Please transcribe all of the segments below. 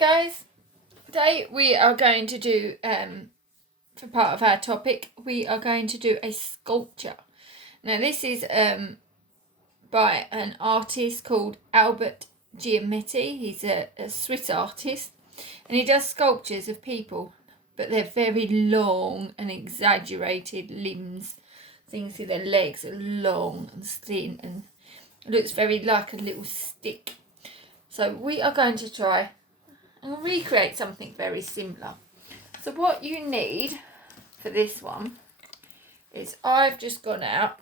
guys, today we are going to do, for part of our topic, we are going to do a sculpture. Now this is by an artist called Alberto Giacometti. He's a Swiss artist and he does sculptures of people, but they're very long and exaggerated limbs. So you can see their legs are long and thin and it looks very like a little stick. So we are going to try and recreate something very similar. So what you need for this one is I've just gone out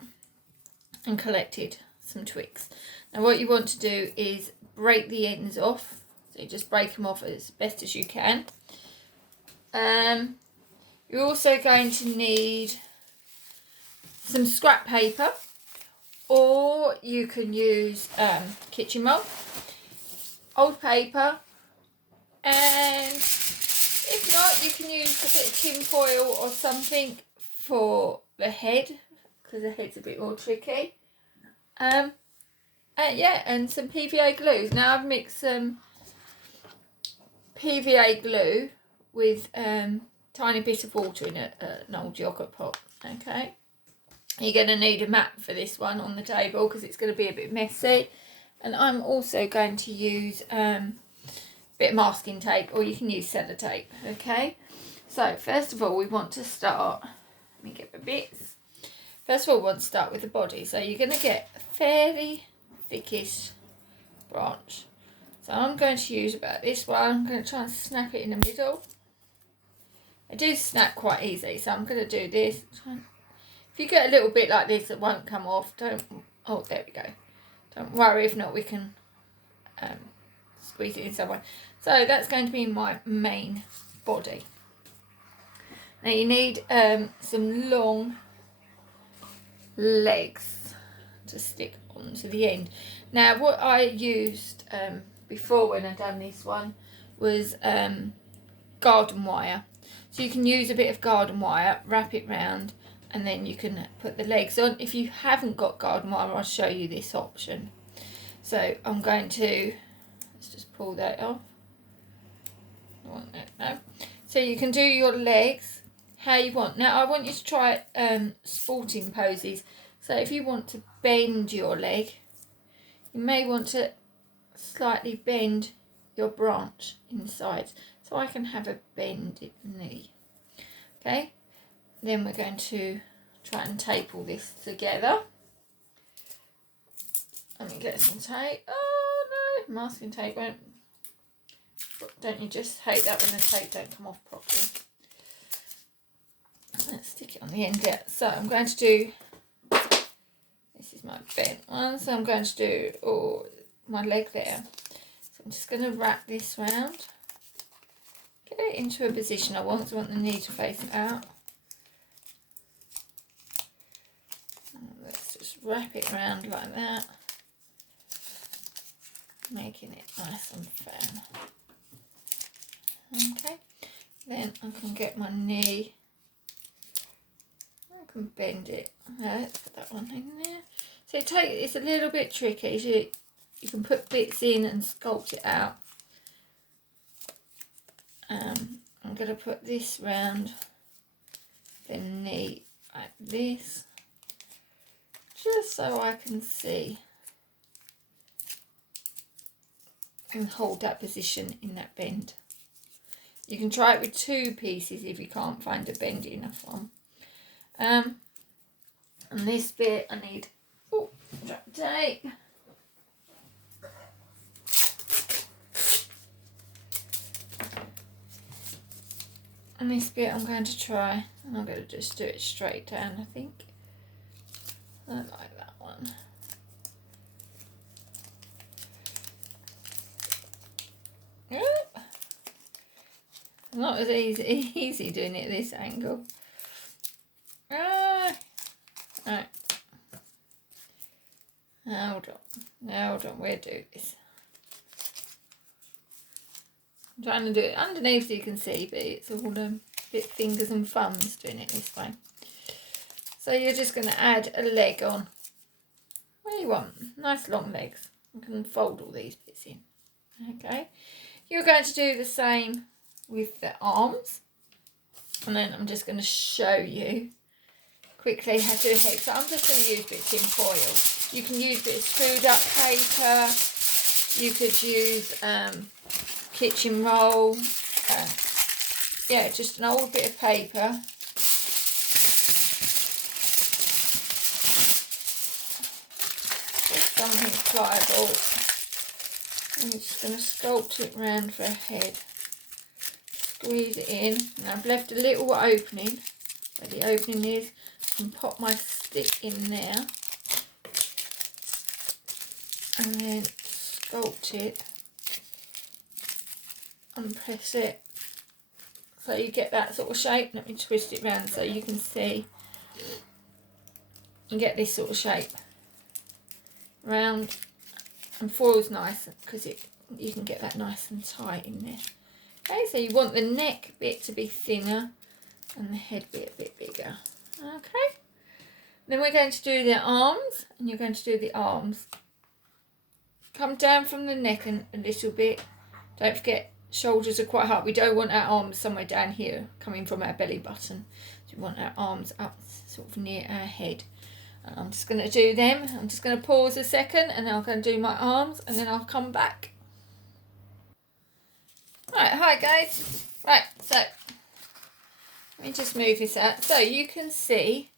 and collected some twigs. Now what you want to do is break the ends off. So you just break them off as best as you can. You're also going to need some scrap paper, or you can use kitchen roll, old paper, and if not, you can use a bit of tin foil or something for the head, because the head's a bit more tricky. And some PVA glue. Now I've mixed some PVA glue with tiny bit of water in an old yogurt pot. Okay, you're going to need a mat for this one on the table because it's going to be a bit messy. And I'm also going to use bit of masking tape, or you can use sellotape. Okay, so first of all we want to start, let me get the bits. First of all we want to start with the body. So you're going to get a fairly thickish branch. So I'm going to use about this one. I'm going to try and snap it in the middle. I do snap quite easy, so I'm going to do this. If you get a little bit like this that won't come off, oh there we go. Don't worry, if not we can squeeze it in somewhere. So that's going to be my main body. Now you need some long legs to stick onto the end. Now what I used before when I done this one was garden wire. So you can use a bit of garden wire, wrap it round, and then you can put the legs on. If you haven't got garden wire, I'll show you this option. So I'm going to, let's just pull that off. I want that now. So you can do your legs how you want. Now I want you to try sporting poses. So if you want to bend your leg, you may want to slightly bend your branch inside. So I can have a bended knee. Okay, then we're going to try and tape all this together. Let me get some tape. Oh no, masking tape won't. Don't you just hate that when the tape don't come off properly? Let's stick it on the end there. So I'm going to do, this is my bent one, so I'm going to do my leg there. So I'm just going to wrap this round. Get it into a position I want. So I want the knee to face out. Let's just wrap it round like that, making it nice and firm. Okay, then I can get my knee, I can bend it. Let's put that one in there. So it's a little bit tricky. You can put bits in and sculpt it out. I'm going to put this round the knee like this, just so I can see and hold that position in that bend. You can try it with two pieces if you can't find a bendy enough one. And this bit I need drop tape. And this bit I'm going to try, and I'm going to just do it straight down, I think. I like that one. Yep. Not as easy doing it at this angle. Right. Hold on, we'll do this. I'm trying to do it underneath so you can see, but it's all a bit fingers and thumbs doing it this way. So you're just going to add a leg on. What do you want? Nice long legs. You can fold all these bits in. Okay. You're going to do the same with the arms. And then I'm just going to show you quickly how to do head. So I'm just going to use a bit of tin foil. You can use a bit of screwed up paper. You could use kitchen roll. Yeah, just an old bit of paper. Just something pliable. I'm just going to sculpt it round for a head. Squeeze it in. And I've left a little opening where the opening is. I can pop my stick in there. And then sculpt it. And press it. So you get that sort of shape. Let me twist it round so you can see. You get this sort of shape. Round. And foil's nice because you can get that nice and tight in there. Okay, so you want the neck bit to be thinner and the head bit a bit bigger. Okay. Then we're going to do the arms, and you're going to do the arms. Come down from the neck a little bit. Don't forget, shoulders are quite hard. We don't want our arms somewhere down here coming from our belly button. So we want our arms up sort of near our head. I'm just going to do them. I'm just going to pause a second and then I'm going to do my arms and then I'll come back. Right, hi guys. Right, so let me just move this out. So you can see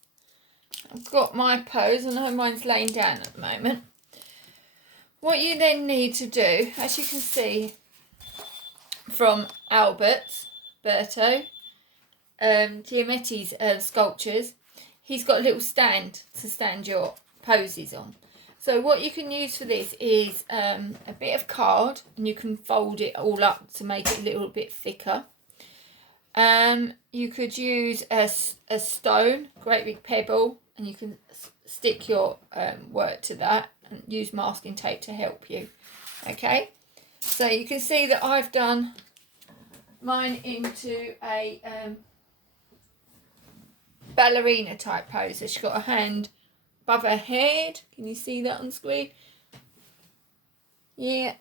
I've got my pose. I know mine's laying down at the moment. What you then need to do, as you can see from Alberto Giacommetti's sculptures, he's got a little stand to stand your poses on. So what you can use for this is a bit of card, and you can fold it all up to make it a little bit thicker. You could use a stone, great big pebble, and you can stick your work to that and use masking tape to help you. Okay, so you can see that I've done mine into a ballerina type pose. So she's got a hand above her head. Can you see that on screen? Yeah.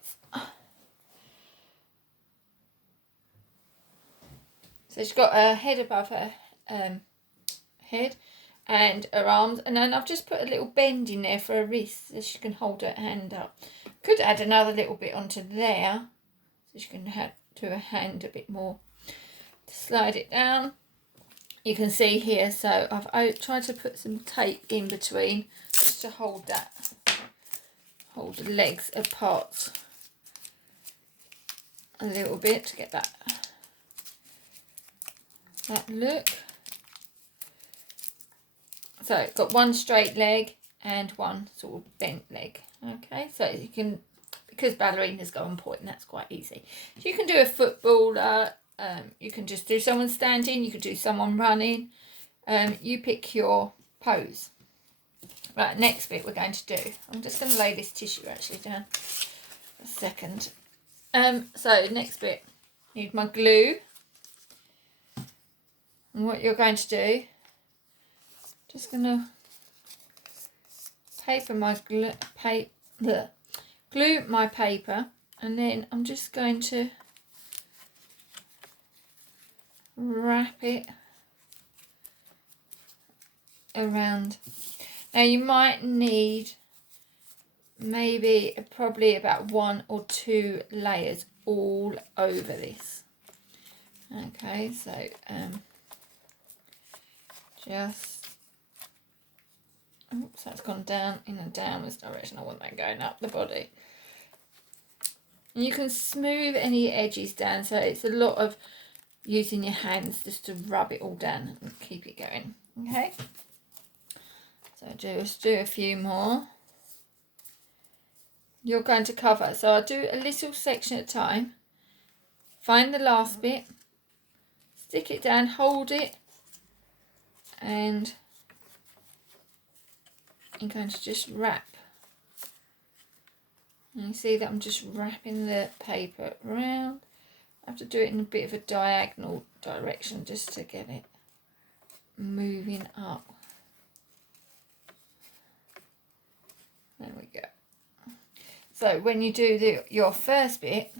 So she's got her head above her head and her arms, and then I've just put a little bend in there for her wrist so she can hold her hand up. Could add another little bit onto there so she can do her hand a bit more. Slide it down. You can see here, so I've tried to put some tape in between just to hold the legs apart a little bit to get that look. So got one straight leg and one sort of bent leg. Okay, so you can, because ballerinas go on point, and that's quite easy. So you can do a footballer. You can just do someone standing, you could do someone running. You pick your pose. Right, next bit we're going to do. I'm just going to lay this tissue actually down for a second. So next bit, need my glue. And what you're going to do, just going to glue my paper, and then I'm just going to wrap it around. Now you might need probably about 1 or 2 layers all over this. Okay, so oops, that's gone down in a downwards direction. I want that going up the body. And you can smooth any edges down, so it's a lot of using your hands just to rub it all down and keep it going. Okay, so just do a few more. You're going to cover, so I'll do a little section at a time. Find the last bit, stick it down, hold it, and I'm going to just wrap. And you see that I'm just wrapping the paper around. I have to do it in a bit of a diagonal direction just to get it moving up. There we go. So when you do your first bit,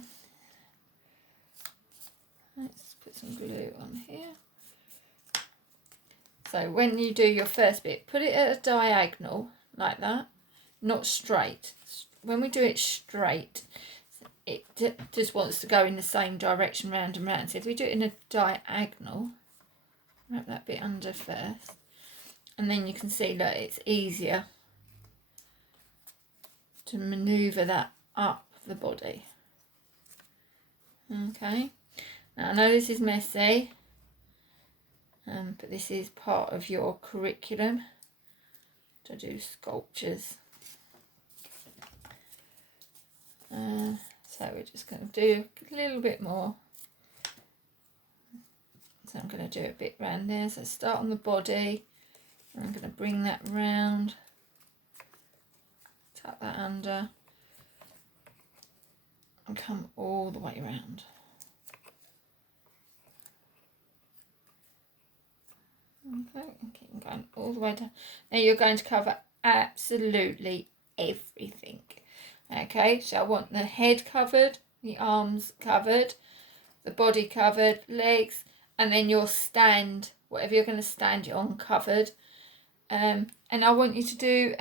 Let's put some glue on here. So when you do your first bit, put it at a diagonal like that, not straight. When we do it straight, it just wants to go in the same direction round and round. So if we do it in a diagonal, wrap that bit under first, and then you can see that it's easier to manoeuvre that up the body. Okay, now I know this is messy, but this is part of your curriculum to do sculptures. So we're just going to do a little bit more. So I'm going to do a bit round there. So start on the body. I'm going to bring that round, tuck that under, and come all the way around. Okay, and keep going all the way down. Now you're going to cover absolutely everything. Okay, so I want the head covered, the arms covered, the body covered, legs, and then your stand, whatever you're going to stand it on, covered. And I want you to do,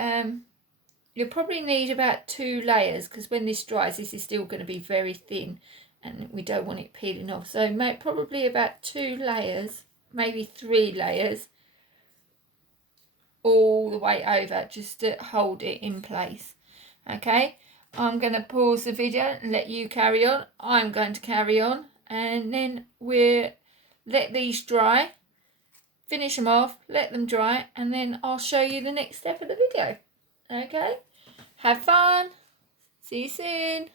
you'll probably need about 2 layers, because when this dries, this is still going to be very thin and we don't want it peeling off. So make probably about 2 layers, maybe 3 layers, all the way over, just to hold it in place. Okay, I'm going to pause the video and let you carry on. I'm going to carry on, and then we'll let these dry, finish them off, let them dry, and then I'll show you the next step of the video. Okay, have fun, see you soon.